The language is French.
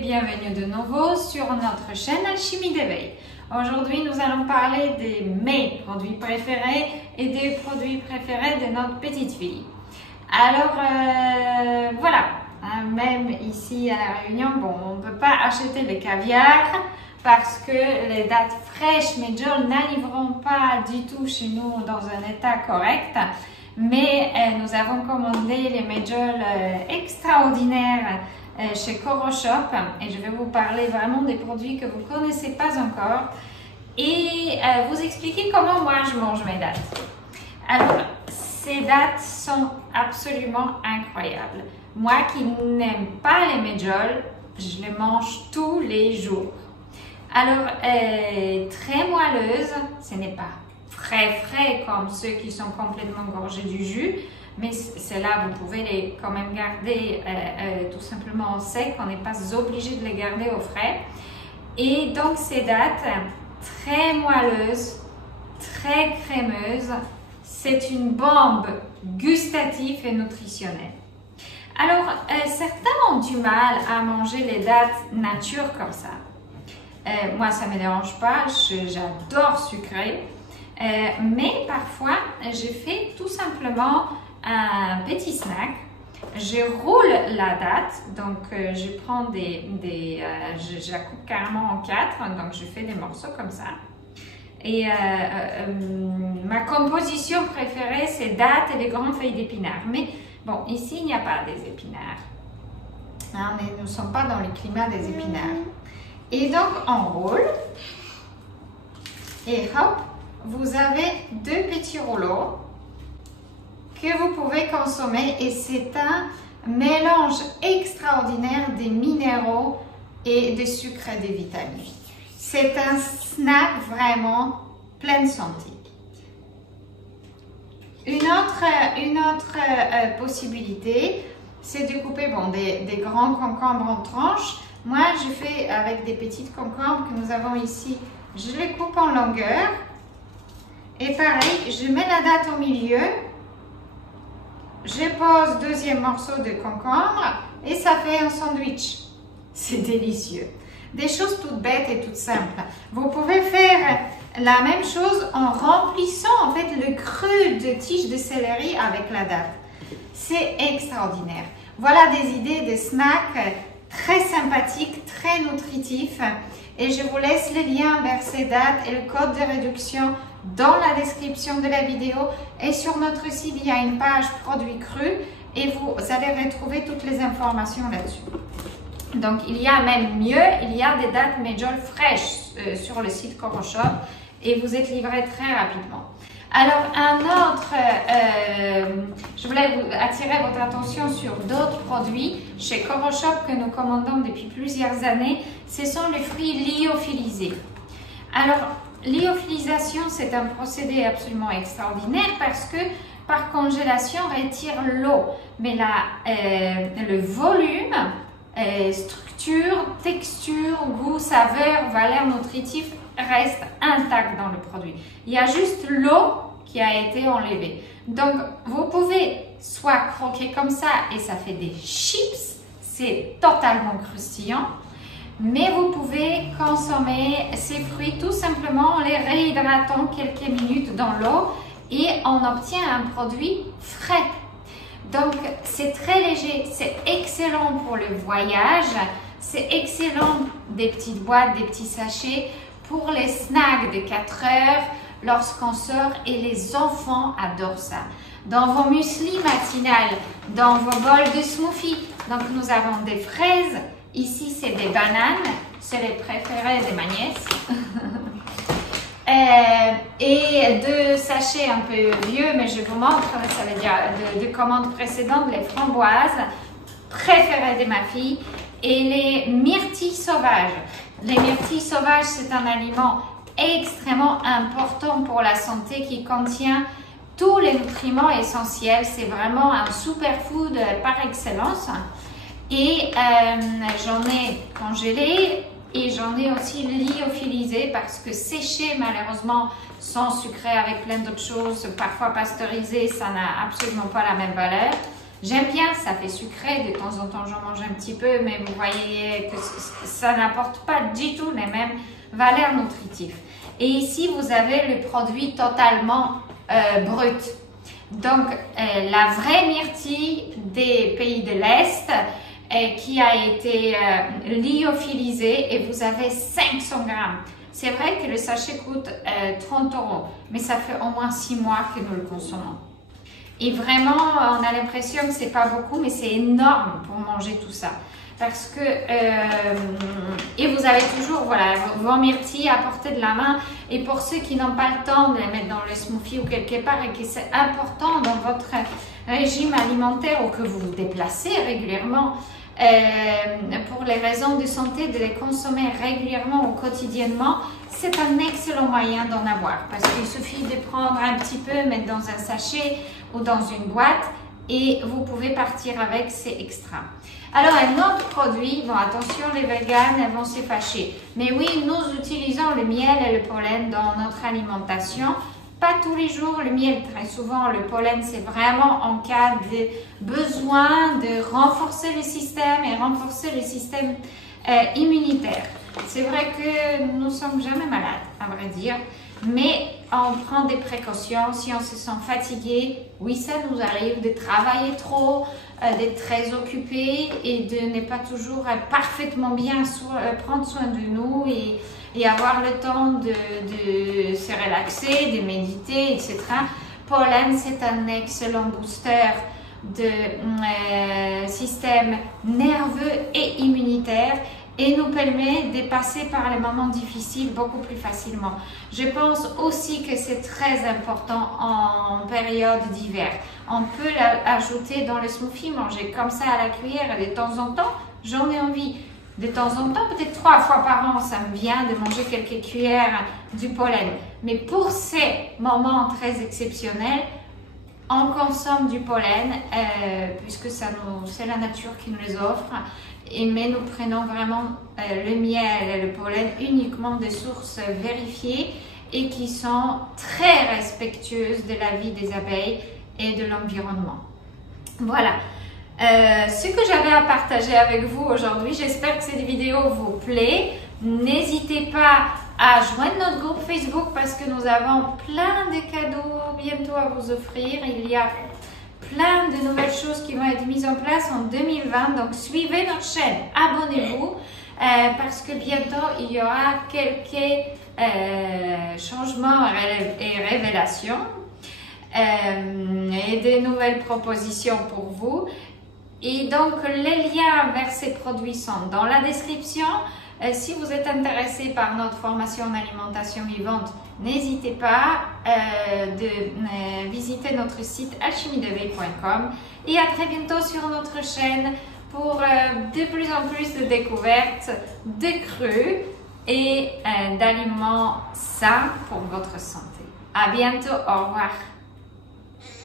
bienvenue de nouveau sur notre chaîne Alchimie d'éveil. Aujourd'hui, nous allons parler de mes produits préférés et des produits préférés de notre petite fille. Alors, voilà, même ici à La Réunion, bon, on ne peut pas acheter le caviar parce que les dattes fraîches medjool n'arriveront pas du tout chez nous dans un état correct. Mais nous avons commandé les medjool extraordinaires chez Coroshop et je vais vous parler vraiment des produits que vous ne connaissez pas encore et vous expliquer comment moi je mange mes dattes. Alors, ces dattes sont absolument incroyables. Moi qui n'aime pas les medjool, je les mange tous les jours. Alors, très moelleuse, ce n'est pas frais comme ceux qui sont complètement gorgés du jus, mais celles-là vous pouvez les quand même garder tout simplement au sec, on n'est pas obligé de les garder au frais. Et donc ces dattes très moelleuses, très crémeuses, c'est une bombe gustative et nutritionnelle. Alors certains ont du mal à manger les dattes nature comme ça. Moi ça ne me dérange pas, j'adore sucré. Mais parfois, je fais tout simplement un petit snack. Je roule la date, donc je prends je la coupe carrément en 4, donc je fais des morceaux comme ça. Et ma composition préférée, c'est dattes et les grandes feuilles d'épinards. Mais bon, ici, il n'y a pas des épinards. Hein, nous ne sommes pas dans le climat des épinards. Et donc, on roule. Et hop! Vous avez deux petits rouleaux que vous pouvez consommer et c'est un mélange extraordinaire des minéraux et des sucres et des vitamines. C'est un snack vraiment plein de santé. Une autre possibilité, c'est de couper des grands concombres en tranches. Moi, je fais avec des petites concombres que nous avons ici. Je les coupe en longueur. Et pareil, je mets la date au milieu, je pose deuxième morceau de concombre et ça fait un sandwich. C'est délicieux. Des choses toutes bêtes et toutes simples. Vous pouvez faire la même chose en remplissant en fait le creux de tiges de céleri avec la date. C'est extraordinaire. Voilà des idées de snacks très sympathiques, très nutritifs. Et je vous laisse les liens vers ces dates et le code de réduction dans la description de la vidéo. Et sur notre site, il y a une page produits crus et vous allez retrouver toutes les informations là-dessus. Donc, il y a même mieux, il y a des dattes medjool fraîches sur le site Coroshop et vous êtes livré très rapidement. Alors, je voulais attirer votre attention sur d'autres produits chez Coroshop que nous commandons depuis plusieurs années. Ce sont les fruits lyophilisés. Alors, lyophilisation, c'est un procédé absolument extraordinaire parce que par congélation, on retire l'eau. Mais le volume, structure, texture, goût, saveur, valeur nutritive reste intact dans le produit. Il y a juste l'eau qui a été enlevée. Donc, vous pouvez soit croquer comme ça et ça fait des chips, c'est totalement croustillant. Mais vous pouvez consommer ces fruits tout simplement en les réhydratant quelques minutes dans l'eau et on obtient un produit frais. Donc, c'est très léger, c'est excellent pour le voyage, c'est excellent des petites boîtes, des petits sachets pour les snacks de 4 heures lorsqu'on sort et les enfants adorent ça. Dans vos muesli matinales, dans vos bols de smoothie, donc nous avons des fraises. Ici, c'est des bananes, c'est les préférés de ma nièce. Et deux sachets un peu vieux, mais je vous montre, ça veut dire de commandes précédentes, les framboises, préférées de ma fille, et les myrtilles sauvages. Les myrtilles sauvages, c'est un aliment extrêmement important pour la santé qui contient tous les nutriments essentiels. C'est vraiment un superfood par excellence. Et j'en ai congelé et j'en ai aussi lyophilisé parce que séché malheureusement sans sucré avec plein d'autres choses, parfois pasteurisé, ça n'a absolument pas la même valeur. J'aime bien, ça fait sucré, de temps en temps j'en mange un petit peu, mais vous voyez que ça n'apporte pas du tout les mêmes valeurs nutritives. Et ici, vous avez le produit totalement brut. Donc, la vraie myrtille des pays de l'Est qui a été lyophilisée et vous avez 500 grammes. C'est vrai que le sachet coûte 30 €, mais ça fait au moins 6 mois que nous le consommons. Et vraiment, on a l'impression que c'est pas beaucoup, mais c'est énorme pour manger tout ça. Parce que, et vous avez toujours, voilà, vos myrtilles à portée de la main. Et pour ceux qui n'ont pas le temps de les mettre dans le smoothie ou quelque part et que c'est important dans votre régime alimentaire ou que vous vous déplacez régulièrement, pour les raisons de santé, de les consommer régulièrement ou quotidiennement, c'est un excellent moyen d'en avoir. Parce qu'il suffit de prendre un petit peu, mettre dans un sachet ou dans une boîte et vous pouvez partir avec, c'est extra. Alors, un autre produit, bon attention les véganes, elles vont se fâcher. Mais oui, nous utilisons le miel et le pollen dans notre alimentation. Pas tous les jours, le miel, très souvent, le pollen, c'est vraiment en cas de besoin de renforcer le système et renforcer le système immunitaire. C'est vrai que nous ne sommes jamais malades, à vrai dire, mais on prend des précautions. Si on se sent fatigué, oui, ça nous arrive de travailler trop, d'être très occupé et de ne pas toujours parfaitement bien prendre soin de nous et avoir le temps de se relaxer, de méditer, etc. Pollen, c'est un excellent booster de système nerveux et immunitaire et nous permet de passer par les moments difficiles beaucoup plus facilement. Je pense aussi que c'est très important en période d'hiver. On peut l'ajouter dans le smoothie, manger comme ça à la cuillère et de temps en temps, j'en ai envie. De temps en temps, peut-être 3 fois par an, ça me vient de manger quelques cuillères du pollen. Mais pour ces moments très exceptionnels, on consomme du pollen puisque c'est la nature qui nous les offre. Mais nous prenons vraiment le miel et le pollen uniquement des sources vérifiées et qui sont très respectueuses de la vie des abeilles et de l'environnement. Voilà. Ce que j'avais à partager avec vous aujourd'hui, j'espère que cette vidéo vous plaît. N'hésitez pas à joindre notre groupe Facebook parce que nous avons plein de cadeaux bientôt à vous offrir. Il y a plein de nouvelles choses qui vont être mises en place en 2020. Donc, suivez notre chaîne, abonnez-vous parce que bientôt, il y aura quelques changements et révélations et des nouvelles propositions pour vous. Et donc, les liens vers ces produits sont dans la description. Si vous êtes intéressé par notre formation en alimentation vivante, n'hésitez pas de visiter notre site alchimiedeveille.com et à très bientôt sur notre chaîne pour de plus en plus de découvertes, de crus et d'aliments sains pour votre santé. À bientôt, au revoir.